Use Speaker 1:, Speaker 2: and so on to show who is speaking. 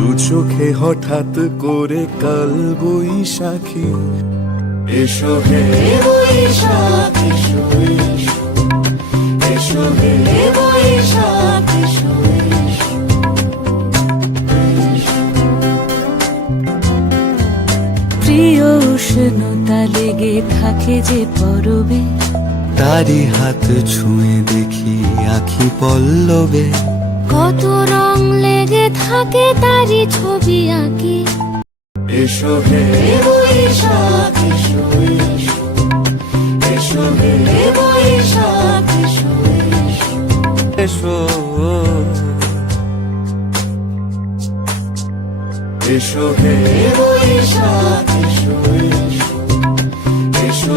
Speaker 1: দু চোখে হঠাৎ করে কাল বৈশাখী। এসো হে বৈশাখ এসো এসো। এসো হে বৈশাখ এসো এসো।
Speaker 2: প্রিয় উষ্ণতা লেগে থাকে যে পরবে
Speaker 1: তারি হাত ছুঁয়ে দেখি আখি পল্লবে।
Speaker 2: থাকে তারই ছবি আঁকি।
Speaker 1: এসো হে বৈশাখ এসো এসো এসো হে বৈশাখ এসো এসো। এসো হে বৈশাখ এসো এসো এসো হে বৈশাখ এসো